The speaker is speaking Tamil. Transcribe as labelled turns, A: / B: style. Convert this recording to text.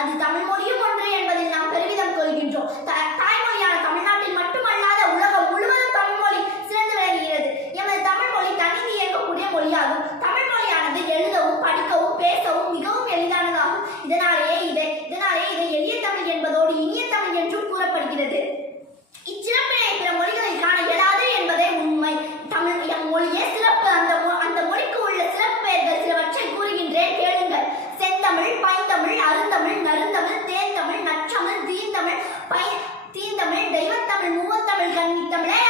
A: அது தமிழ் மொழியும் ஒன்று என்பதில் நாம் பெருமிதம் கொள்கின்றோம். தாய்மொழியான தமிழ்நாட்டில் மட்டுமல்லாத உலகம் முழுவதும் தமிழ் மொழி சிறந்து விளங்குகிறது. எமது தமிழ் மொழி தனிந்து இயக்கக்கூடிய மொழியாகும். தமிழ் மொழியானது எழுதவும் படிக்கவும் பேசவும் Lagi.